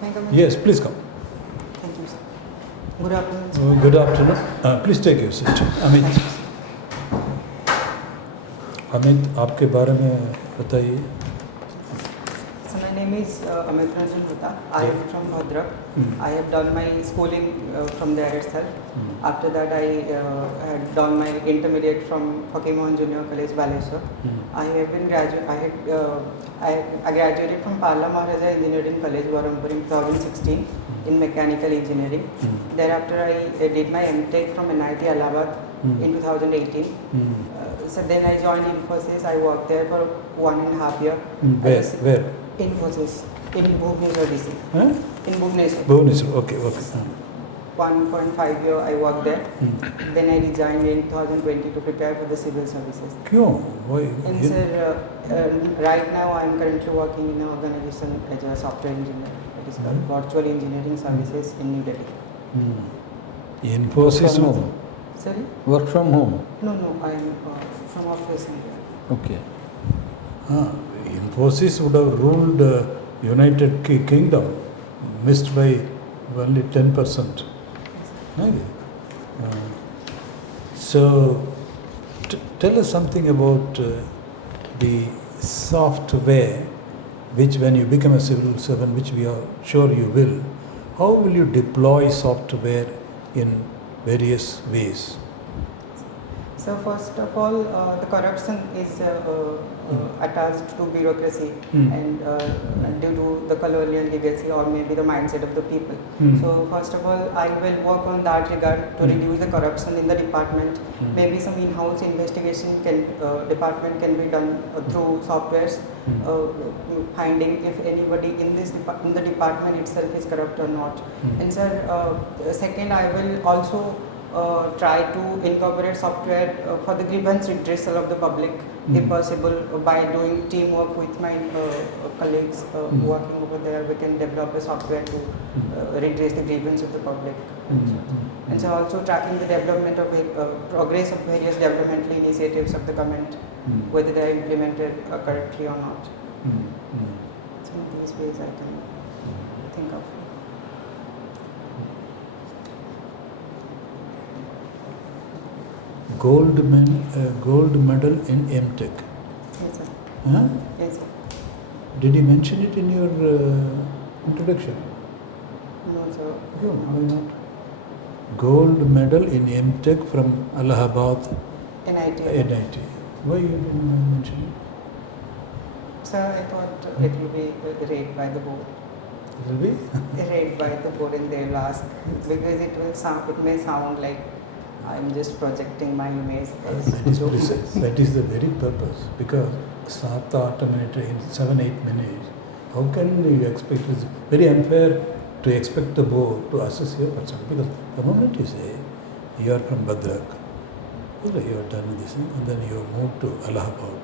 Can I come in? Yes, please come. Thank you, sir. Good afternoon, sir. Good afternoon. Please take your seat. Thank Amit, you, sir. Amit आपके बारे में बताइए. So my name is Amit HOTA. I am from Bhadrak. I have done my schooling from there itself. After that, I had done my intermediate from Fakimohan Junior College, Baleshwar. I have been I graduated from Pala Maharaja Engineering College, Barampur in 2016 in mechanical engineering. Thereafter, I did my MTech from NIT Allahabad in 2018. So then I joined Infosys. I worked there for 1.5 years. Where? Infosys in Bhubaneswar, DC. Huh? In Bhubaneswar. Bhubaneswar. Okay. 1.5 years I worked there. Then I resigned in 2020 to prepare for the civil services. क्यों? Why? And sir, right now I am currently working in an organization as a software engineer. It is called Virtual Engineering Services in New Delhi. Infosys. Sorry? Work from home? No, I am from office. Okay. Infosys would have ruled United Kingdom, missed by only 10%. So, tell us something about the software, which when you become a civil servant, which we are sure you will, how will you deploy software in various ways? So first of all, the corruption is attached to bureaucracy and due to the colonial legacy or maybe the mindset of the people. So first of all, I will work on that regard to reduce the corruption in the department. Maybe some in-house investigation department can be done through softwares, finding if anybody in the department itself is corrupt or not. And sir, second, I will also try to incorporate software for the grievance redressal of the public, if possible, by doing teamwork with my colleagues working over there. We can develop a software to redress the grievance of the public. And so also tracking the development of progress of various developmental initiatives of the government, whether they are implemented correctly or not. Some of these ways I can think of. Gold medal in MTech. Yes, sir. Huh? Yes, sir. Did you mention it in your introduction? No, sir. No, why not? Gold medal in MTech from Allahabad NIT. Why you didn't mention it? Sir, I thought it will be rated by the board. It will be? Rated by the board and they will ask, because it may sound like I'm just projecting my image. That is the very purpose, because 7-8 minutes, in 7-8 minutes, how can you expect? It's very unfair to expect the board to assess your person, because the moment you say you are from Bhadrak, you have done this, and then you moved to Allahabad,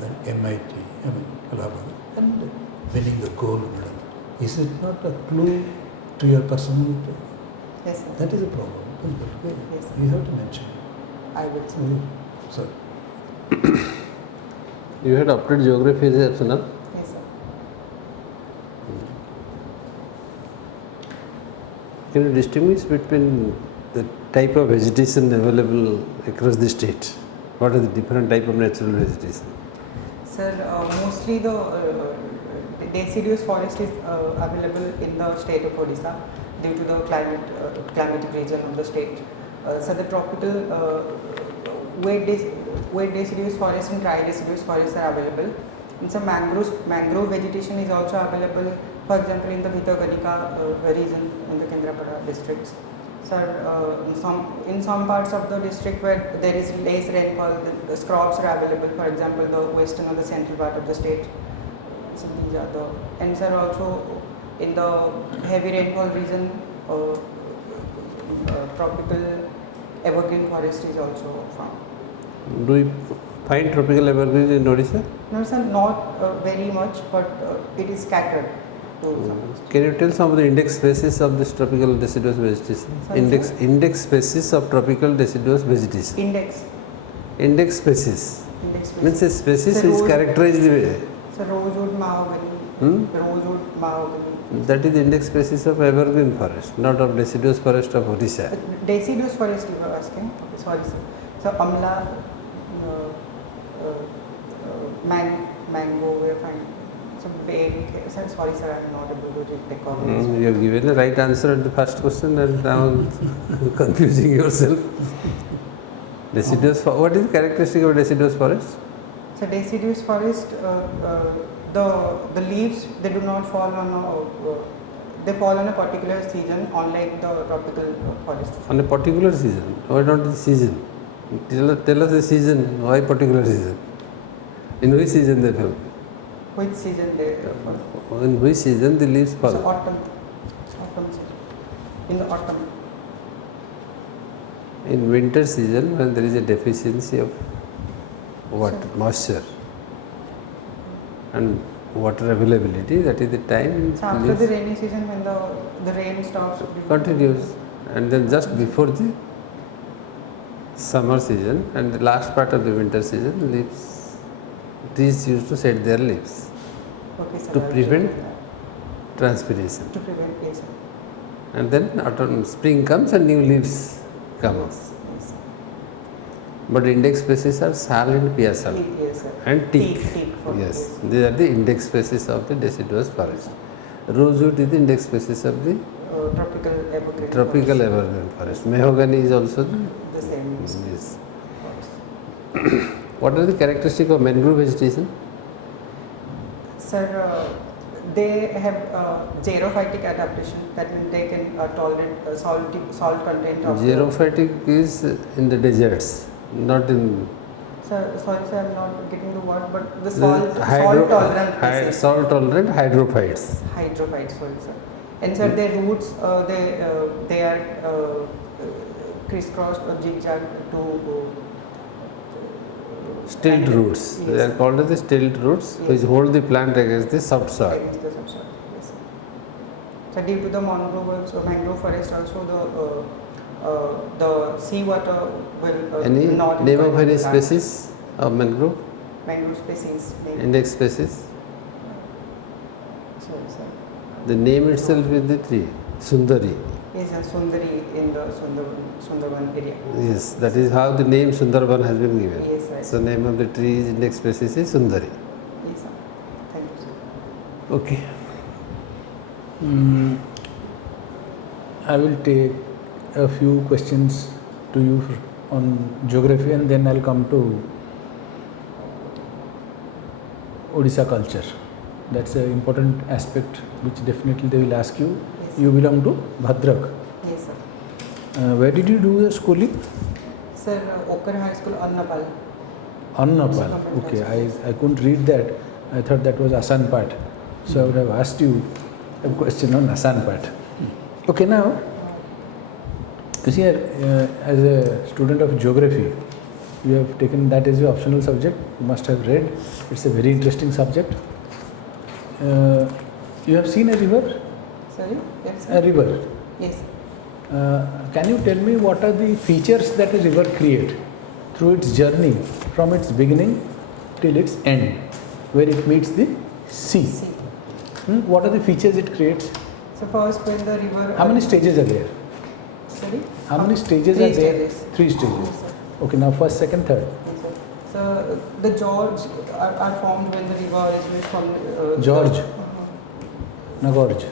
then MIT, Allahabad, and winning the gold medal. Is it not a clue to your personality? Yes, sir. That is a problem. Yes, sir. You have to mention. I will. Sir. You had opted geography as optional? Yes, sir. Can you distinguish between the type of vegetation available across the state? What are the different type of natural vegetation? Sir, mostly the deciduous forest is available in the state of Odisha due to the climatic region of the state. So the tropical wet deciduous forest and dry deciduous forests are available. And some mangrove vegetation is also available, for example, in the Vitaganika region in the Kendrapada districts. Sir, in some parts of the district where there is less rainfall, the crops are available, for example, the western or the central part of the state. So these are the, and sir, also in the heavy rainfall region, tropical evergreen forest is also found. Do you find tropical evergreen in Odisha? No, sir, not very much, but it is scattered. Can you tell some of the index species of this tropical deciduous vegetation? Sorry, index species of tropical deciduous vegetation. Index Index species. species. Means a species Sir, which characterize the So rosewood, mahogany, rosewood, mahogany. That is the index species of evergreen forest, not of deciduous forest of Odisha. Deciduous forest you were asking? Okay, sorry sir. So amla, mango we are finding. So berry, sir, sorry sir, I am not able to recall. You have given the right answer at the first question and now confusing yourself. Deciduous, what is the characteristic of deciduous forest? So deciduous forest, the leaves, they do not fall on a, they fall on a particular season, unlike the tropical forest. On a particular season? Why not the season? Tell us the season, why particular season? In which season they fall? Which season they fall? In which season the leaves fall? So autumn, sir. In the autumn. In winter season, when there is a deficiency of what? Moisture and water availability, that is the time. So after the rainy season, when the rain stops, continues, and then just before the summer season and the last part of the winter season, trees used to shed their leaves to prevent transpiration. To prevent, yes, sir. And then autumn, spring comes and new leaves come up. Yes, sir. But index species are sal and piasal Yes, sir. and teak. Yes. These are the index species of the deciduous forest. Rosewood is the index species of the tropical evergreen evergreen forest. Mahogany is also the same. Yes. What are the characteristics of mangrove vegetation? Sir, they have xerophytic adaptation. That means they can tolerate salt content of. Xerophytic is in the deserts, not in. Sir, sorry, sir, I am not getting the word, but the salt tolerant places. Salt tolerant hydrophytes. Hydrophytes, sorry, sir. And sir, their roots, they are crisscrossed or zigzag to. Stilt roots. Yes, They are called as the stilt roots, yes, which hold the plant against the subsoil. Against the subsoil, yes, sir. So due to the mangrove forest, also the seawater will Any not. name of any species of mangrove? Mangrove species. Index species? Sorry, sir. The name itself is the tree, Sundari. Yes, sir, Sundari in the Sundarban area. Yes, that is how the name Sundarban has been given. Yes, sir. So name of the tree index species is Sundari. Yes, sir. Thank you, sir. Okay. I will take a few questions to you on geography and then I'll come to Odisha culture. That's an important aspect which definitely they will ask you. Yes, You belong to Bhadrak. Yes, sir. Where did you do your schooling? Sir, Okar High School, Annapal. Annapal. Okay, I couldn't read that. I thought that was Asan Pat. So I would have asked you a question on Asan Pat. Okay, now, you see, as a student of geography, you have taken that as your optional subject. You must have read. It's a very interesting subject. You have seen a river? Sorry? Yes, A sir. river. Yes. Can you tell me what are the features that a river creates through its journey from its beginning till its end, where it meets the sea? See. What are the features it creates? So first when the river. How many stages are there? Sorry? How many stages Three are there? stages. 3 stages. Yes, sir. Okay, now first, second, third. Yes, sir. So the gorge are formed when the river is from. Gorge. Na gorge.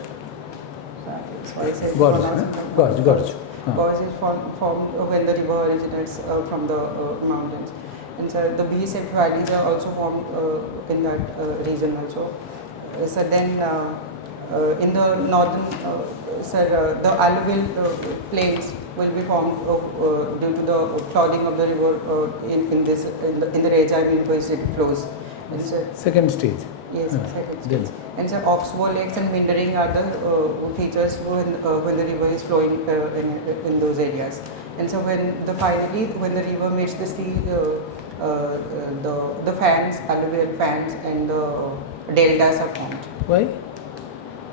Sorry, sir. Gorge. Gorge. Gorge. Gorge is formed when the river originates from the mountains. And so the B-shaped valleys are also formed in that region also. So then in the northern, the alluvial plains will be formed due to the flooding of the river in the range in which it flows. And so, Second stage. yes, second Then. stage. And so oxbow lakes and wintering are the features when the river is flowing in those areas. And so when the river meets the sea, the fans, alluvial fans and the deltas are formed. Why?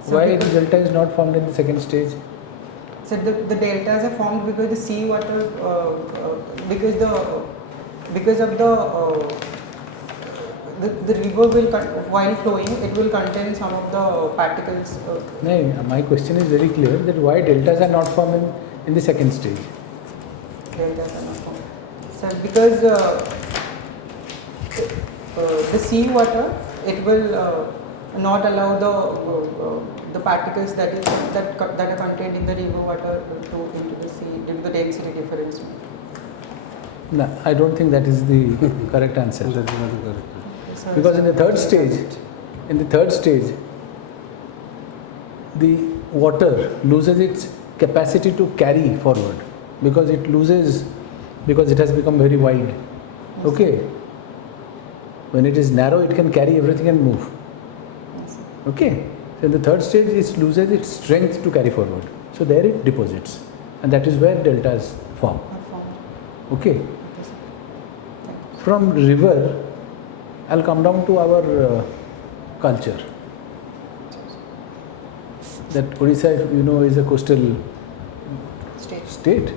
So Why the because- delta is not formed in the second stage? So the deltas are formed because the seawater, because of the the river will, while flowing, it will contain some of the particles. No, my question is very clear that why deltas are not forming in the second stage. Deltas are not formed. So because the sea water, it will not allow the particles that are contained in the river water to into the sea due to the density difference. No, I don't think that is the correct answer. That is not correct. So Because in the third stage, the water loses its capacity to carry forward because it has become very wide. Okay. When it is narrow, it can carry everything and move. Okay. So in the third stage, it loses its strength to carry forward. So there it deposits, and that is where deltas form. Okay. From river, I'll come down to our culture. That Odisha, you know, is a coastal state,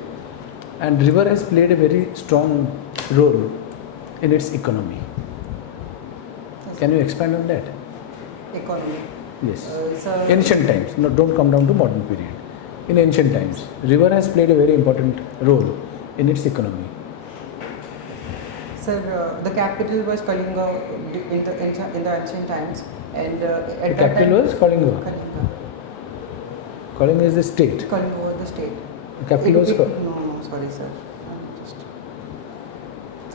and river has played a very strong role in its economy. Can you expand on that? Economy. Yes. Ancient times. No, don't come down to modern period. In ancient times, river has played a very important role in its economy. Sir, the capital was Kalinga in the ancient times, and The capital was Kalinga. Kalinga. Kalinga is the state. Kalinga was the state. The capital was No, sorry, sir.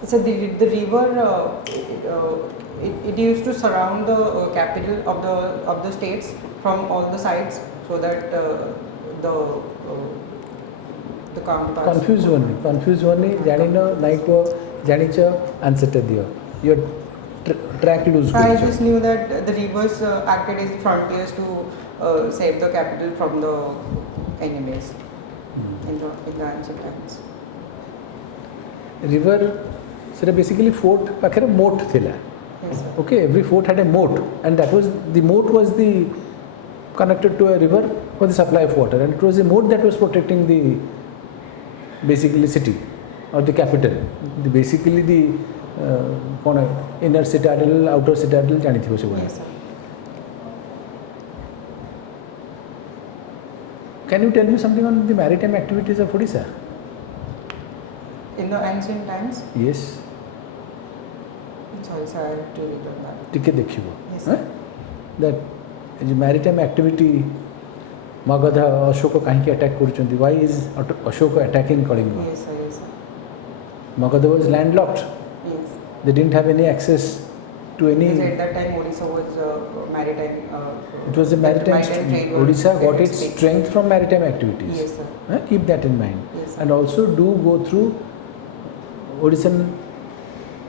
So the river, it used to surround the capital of the states from all the sides, so that the counterparts. Confuse one. Janina, Naiko, Janicha, answer diyo. Your track lose. I just knew that the rivers acted as frontiers to save the capital from the enemies in the ancient times. River, so basically fort, pakhera moat thila. Yes, sir. Okay, every fort had a moat, and that was the moat was the connected to a river for the supply of water, and it was a moat that was protecting the basically city or the capital. Basically the inner citadel, outer citadel, jani thi ho. Yes, sir. Can you tell me something on the maritime activities of Odisha? In the ancient times, Yes. sorry, sir, I have to read on that. Ticket dekhibo. Yes, sir. That the maritime activity, Magadha, Ashoka kahinki attack kuruchandi. Why is Ashoka attacking Kalinga? Yes, sir. Yes, sir. Magadha was landlocked. Yes. They didn't have any access to any. Because at that time, Odisha was maritime. It was a maritime. trade. Odisha got very its big. strength from maritime activities. Yes, sir. Keep that in mind. Yes, sir. And also do go through Odishan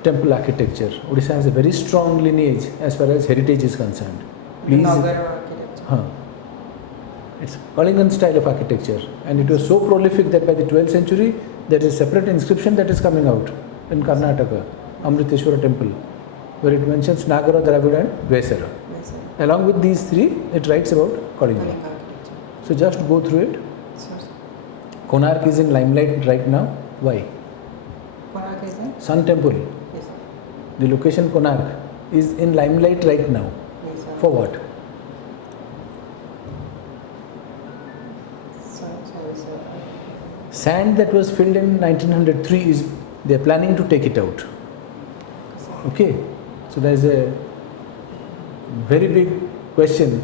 temple architecture. Odisha has a very strong lineage as far as heritage is concerned. The Please. Nagar architecture. It's Kalingan style of architecture, and it was so prolific that by the 12th century there is a separate inscription that is coming out in Karnataka, Amriteshwara temple, where it mentions Nagara, Dravida and Vesara. Yes, sir. Along with these three, it writes about Kalinga. Kalinga architecture. So just go through it. Sir. Konark is in limelight right now. Why? Konark is in? Sun temple. Yes, sir. The location Konark is in limelight right now. Yes, sir. For what? Sorry, sir. Sand that was filled in 1903 is they are planning to take it out. Okay, so there is a very big question: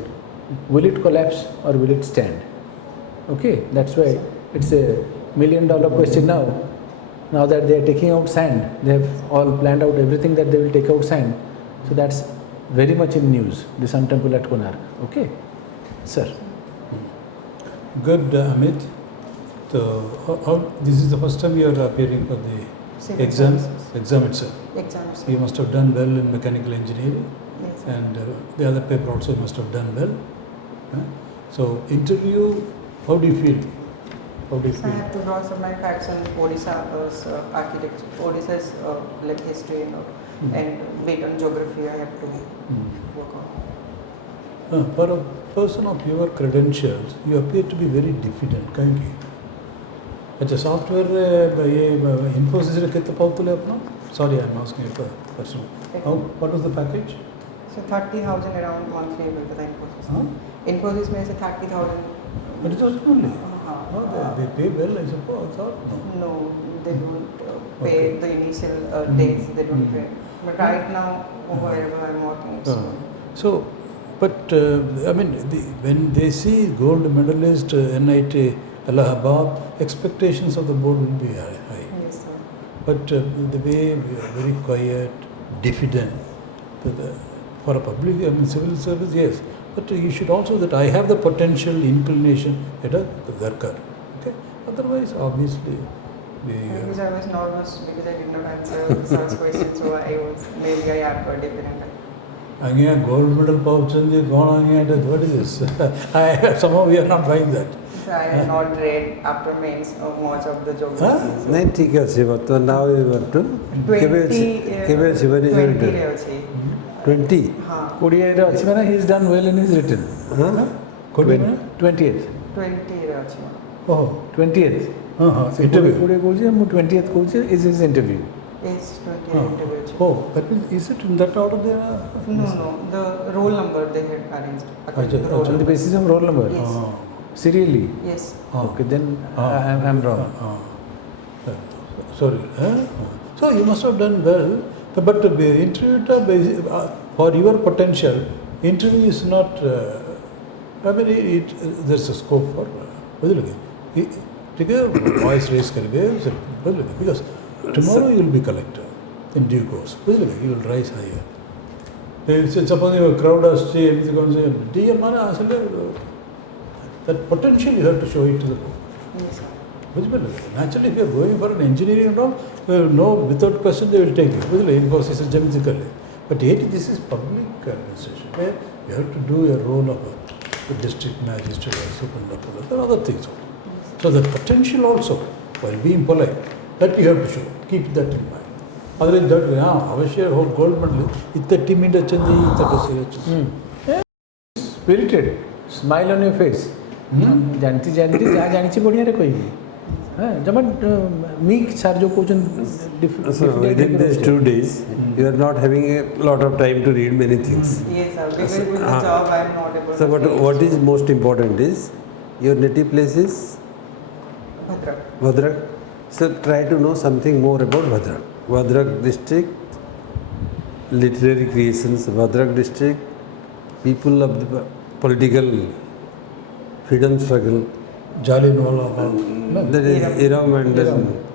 will it collapse or will it stand? Okay, that's why it's a $1 million question now. Now that they are taking out sand, they have all planned out everything that they will take out sand. So that's very much in news. The Sun Temple at Konark. Okay, sir. Good, Amit. So, this is the first time you are appearing for the Civil exam services. itself. Exams. You must have done well in mechanical engineering, Yes, sir. and the other paper also you must have done well. So, interview, how do you feel? How do you So I feel? have to draw some my facts on Odisha's architecture, Odisha's like history and bit on geography. I have to work on. For a person of your credentials, you appear to be very diffident. कहेंगे अच्छा software ये इन्फोसिस रे कितना पाउतले अपना Sorry, I'm asking a person. What was the package? So 30,000 around monthly with the Infosys. Huh? Infosys में से 30,000. But it was only. हाँ. They pay well, I suppose. I thought no. No, they don't pay Okay. the initial days. They don't pay. But right now, wherever I'm working, So, but I mean, when they see gold medalist NIT Allahabad, expectations of the board will be high. yes, sir. But the way we are very quiet, diffident, for a public, I mean, civil service, yes. But you should also that I have the potential inclination at a darkar. Okay. Otherwise, obviously, Because I was nervous because I did not answer such questions, so maybe I answered differently. Again, gold medal pouch and gone again. What is this? Somehow we are not buying that. So I have not read after mains much of the geography. Huh? नहीं ठीक है but now you want to 20 when is your 20 return? रे अछि. 20 हाँ. 28 रे अछि माने he is done well in his written. हाँ 28th 20 रे अछि. Oh, 20th interview. 20 कहूँ मु 20th कहूँ is his interview. Yes, 20 interview अछि. Oh, that means is it in that order there? No, the roll number they had arranged. according to the roll Achha. On the number. basis of roll number. Yes. Serially. Yes. Okay, then I am wrong. Sorry. So you must have done well, but the interview for your potential, interview is not. I mean, there's a scope for. Take a voice raise because tomorrow you will be collector in due course. You will rise higher. Suppose a crowd has that potential you have to show it to the board. Yes, sir. Naturally, if you are going for an engineering role, no, without question they will take you. Because it's a gemically. But this is public administration where you have to do a role of a district magistrate or superintendent. There are other things. So the potential also, while being polite, that you have to show. Keep that in mind. Otherwise, that avashya whole gold medal, itta timid achandi, itta Spirited. Smile on your face. जानती जहाँ जानी बढ़िया रे कोई भी हाँ जब meek सार जो कुछ So within these 2 days, you are not having a lot of time to read many things. Yes, sir. Because with the job I am not able So to. what is most important is your native place is Bhadrak. Bhadrak. So try to know something more about Bhadrak. Bhadrak district, literary creations, Bhadrak district, people of the political freedom struggle. Jallianwala Bagh. That is Iram and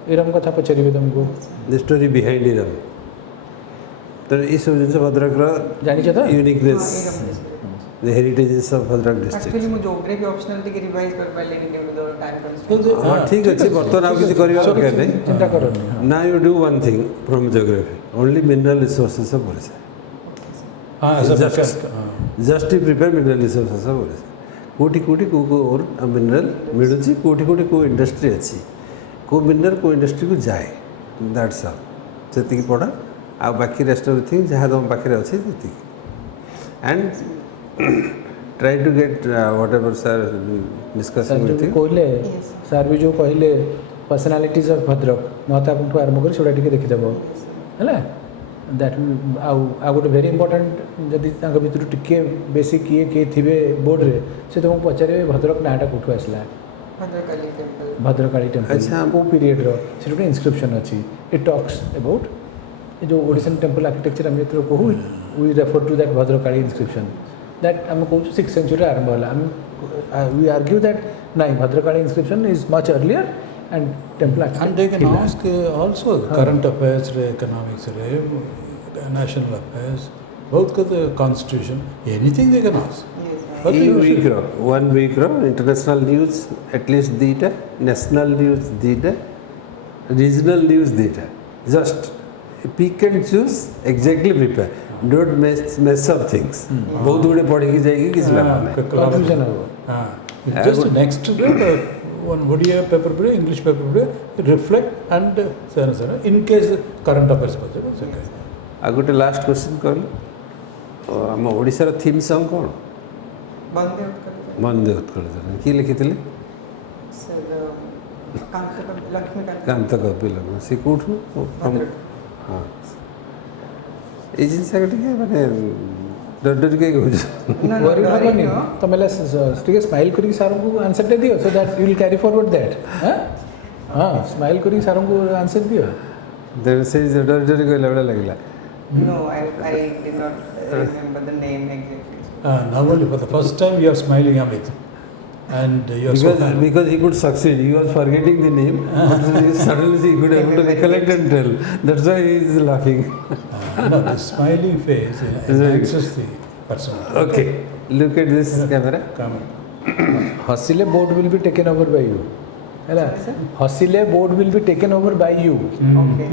Iram कथा पचरिबे तुमको the story behind Iram. तो इस वजह से भद्रक रा जानी चाहिए था uniqueness, the heritages of Bhadrak district. Actually, मैं geography optional थी कि revise कर पाए लेकिन due to the time constraint. हाँ ठीक अच्छी बर्तन आप किसी करियर क्या नहीं. चिंता करो नहीं Now you do one thing from geography. Only mineral resources of Odisha. Just to prepare mineral resources of Odisha. कोटी कोटी को और मिनरल मिलुची कोटी कोटी को इंडस्ट्री अच्छी को मिनरल को इंडस्ट्री को जाए दैट्स ऑल जति पड़ा आ बाकी रेस्ट ऑफ थिंग जहाँ तुम पाखे अच्छे जति and try to get whatever sir discussion with you कहले Yes. सर भी जो कहले पर्सनालिटीज ऑफ भद्रक महता को आरंभ कर छोटा टिके देखिदेव है दैट आ गोटे भेरी इंपोर्टेंट जदि भितर टिके बेसी किए किए थे बोर्ड रे से तुमको पचारे भद्रक नाटा कौटू आसला Bhadrakali temple. भद्रकाली टेम्पल अच्छा। को पीरियड रो से गोटे इनस्क्रिप्शन अच्छी इट टॉक्स अबाउट जो ओडिशन टेम्पल आर्किटेक्चर आम जो कहू we refer to that Bhadrakali inscription that um कहूँ 6th century आरंभ है वी आर्ग्यू दैट नाई Bhadrakali inscription is much earlier and temple And they can ask also current affairs, economics, national affairs, both the constitution, anything they can ask. Yes, sir. But you week ro 1 week ro international news at least dita national news dita regional news dita just pick and choose exactly prepare don't mess up things बहुत गुड़े पढ़ी की जाएगी किसी लाभ नहीं confusion है Just next one ODI paper, English paper, reflect and in case current affairs. आ गोटे लास्ट क्वेश्चन कर आम ओडिशार थीम सॉन्ग कौन बंदे उत्कल वंदे उत्कल किए लिखिले सर लक्ष्मीकांत कांत कपिल से कौटू भद्रक. ହଁ ଏଇ ଜିନିଷ ଟିକେ ମାନେ ଡର ଡରିକି କହୁଛ No, no, Worry worry ହେବନି no. ତମେ ଟିକେ ସ୍ମାଇଲ୍ କରିକି ସାର୍ଙ୍କୁ ଆନ୍ସର୍ଟା ଦିଅ so that you will carry forward that ହଁ ସ୍ମାଇଲ୍ କରିକି ସାର୍ଙ୍କୁ ଆନ୍ସର୍ ଦିଅ ସେଇ ଡରି ଡରି କହିଲା ଭଳିଆ ଲାଗିଲା No, I did not remember the name exactly. Now only for the first time you are smiling, Amit. And you are so happy. because he could succeed, he was forgetting the name, but suddenly he could able to recollect and tell. That's why he is laughing. No, the smiling face enhances the personality. Okay, look at this camera. Come on. ହସିଲେ board will be taken over by you ହେଲା ହସିଲେ board will be taken over by you Okay.